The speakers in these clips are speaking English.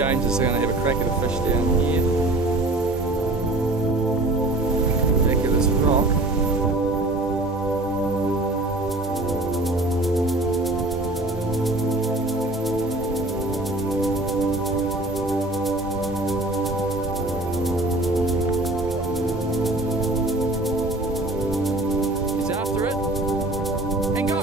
James is going to have a crack at a fish down here. Back of this rock. He's after it. And go!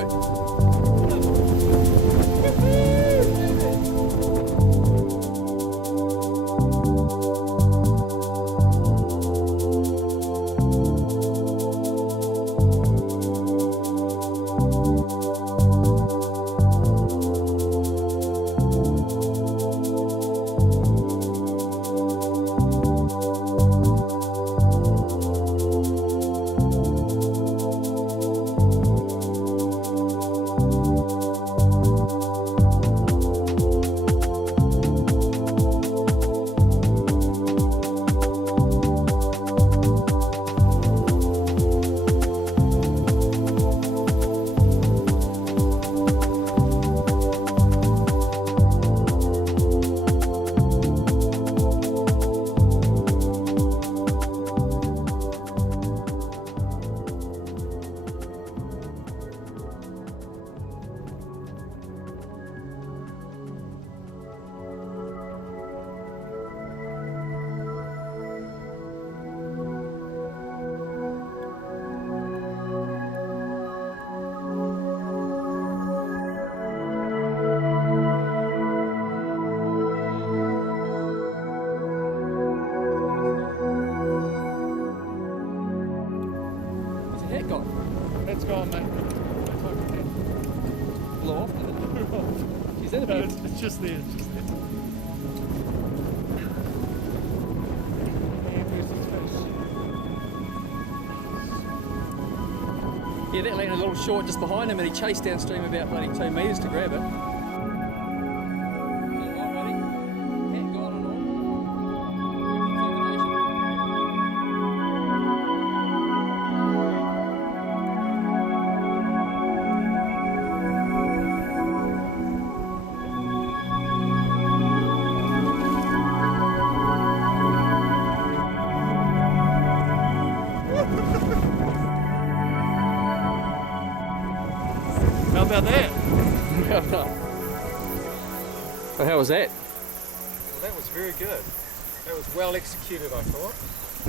It's gone, mate. Blow off, did it? Is that a No, bit? it's just there. It's just there. And where's his fish? Yeah, that landed a little short just behind him and he chased downstream about bloody 2 metres to grab it. How about that? Well, how was that? Well, that was very good. That was well executed, I thought.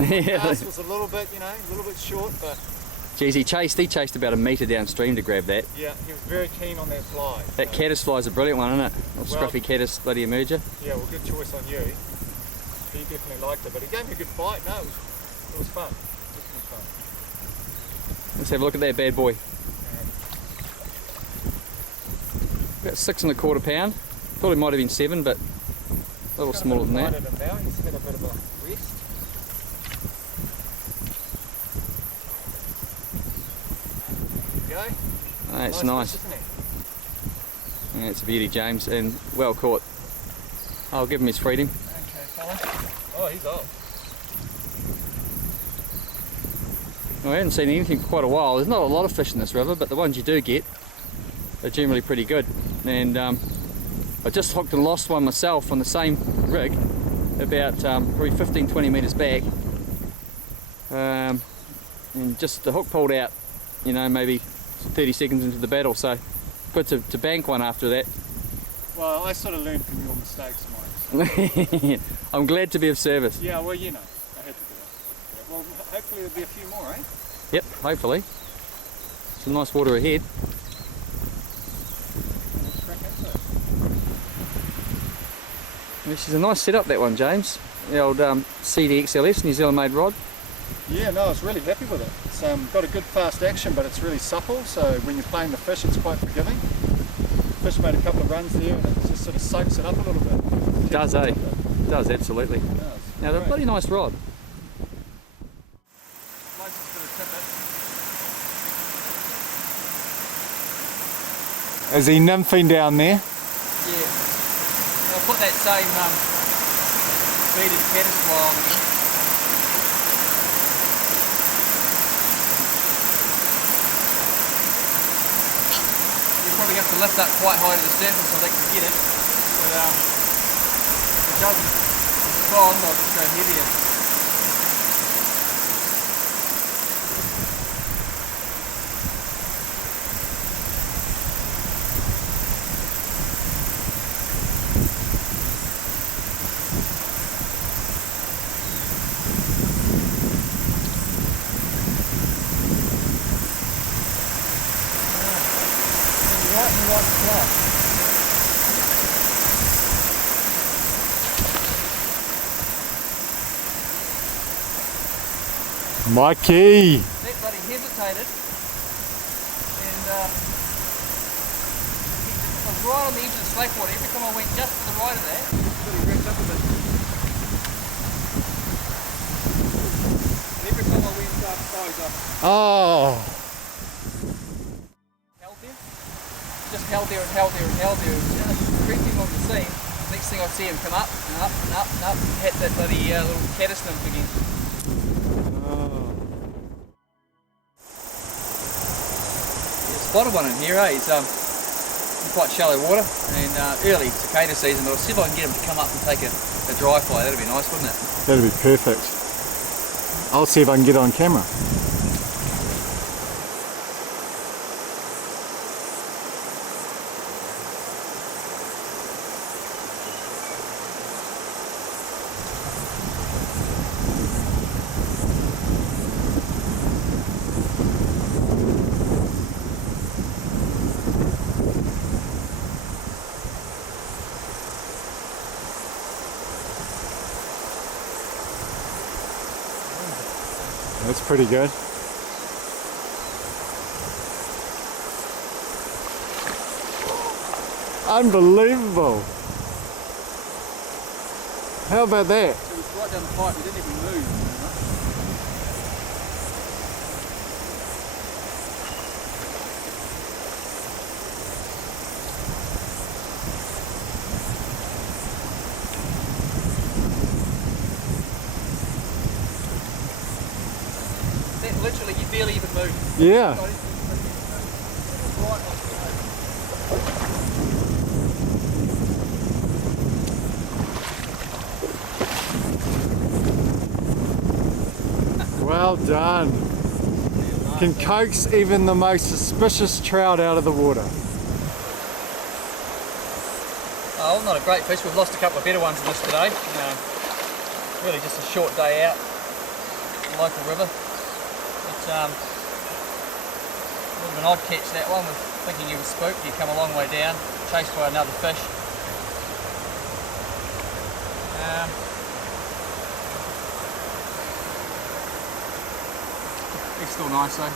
Yeah. Cast was a little bit, a little bit short, but Geez, he chased about a metre downstream to grab that. yeah, he was very keen on that fly. That So, caddis fly's a brilliant one, isn't it? Little Well- scruffy caddis bloody emerger. yeah, well, good choice on you. He definitely liked it, but he gave me a good bite. No, it was fun. Definitely fun. Let's have a look at that bad boy. About 6¼ pound. Thought it might have been 7, but a little smaller than that. Now. He's had a bit of a rest. There you go. That's nice. Fish, isn't it? Yeah, it's a beauty, James, and well caught. I'll give him his freedom. Okay, fella. Oh, he's off. Well, I haven't seen anything for quite a while. There's not a lot of fish in this river, but the ones you do get are generally pretty good. And I just hooked and lost one myself on the same rig about probably 15-20 metres back. And just the hook pulled out, maybe 30 seconds into the battle, so good to bank one after that. Well, I sort of learned from your mistakes, Mike. So. I'm glad to be of service. Yeah, well, I had to do it. Well, hopefully there'll be a few more, eh? Yep, hopefully. Some nice water ahead. Let's crack into it. This is a nice setup, that one, James. The old CDXLS, New Zealand made rod. Yeah, no, I was really happy with it. It's got a good fast action, but it's really supple, so when you're playing the fish, it's quite forgiving. The fish made a couple of runs there, and it just sort of soaks it up a little bit. It does, eh? It does, absolutely. It does. Now, they're a bloody nice rod. Places for the tippet. Is he nymphing down there? Yeah. I'll put that same beaded caddis fly on again. You probably have to lift up quite high to the surface, I think, to get it. But doesn't respond, I'll just go heavier. Right in the right spot. Mikey! That bloody hesitated, and I was right on the edge of the slake water. Every time I went just to the right of that, really wrecked up a bit. And every time I went Oh! held there, just held there and held there and held there. And just creeping on the scene. Next thing I see him come up and up and up and up and hit that bloody little caddis nymph again. Spotted one in here, eh? He's in quite shallow water and early cicada season, but I'll see if I can get him to come up and take a dry fly. That'd be nice, wouldn't it? That'd be perfect. I'll see if I can get it on camera. That's pretty good. Unbelievable. How about that? It was right down the pipe, he didn't even move. Literally, you barely even moved. Yeah. Well done. Can coax even the most suspicious trout out of the water. Oh, not a great fish. We've lost a couple of better ones in this today. Really just a short day out. Local river. It's a bit of an odd catch, that one, with thinking you were spooked. You come a long way down, chased by another fish. It's still nice though.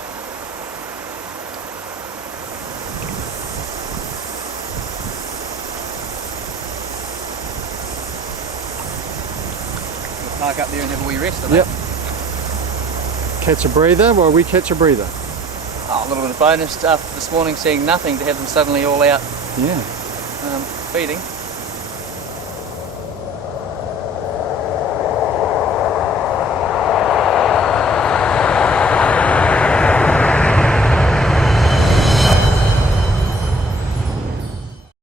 We'll park up there and have a wee rest, I think. Yep. Catch a breather while we catch a breather. Oh, a little bit of bonus after this morning seeing nothing to have them suddenly all out Yeah. feeding.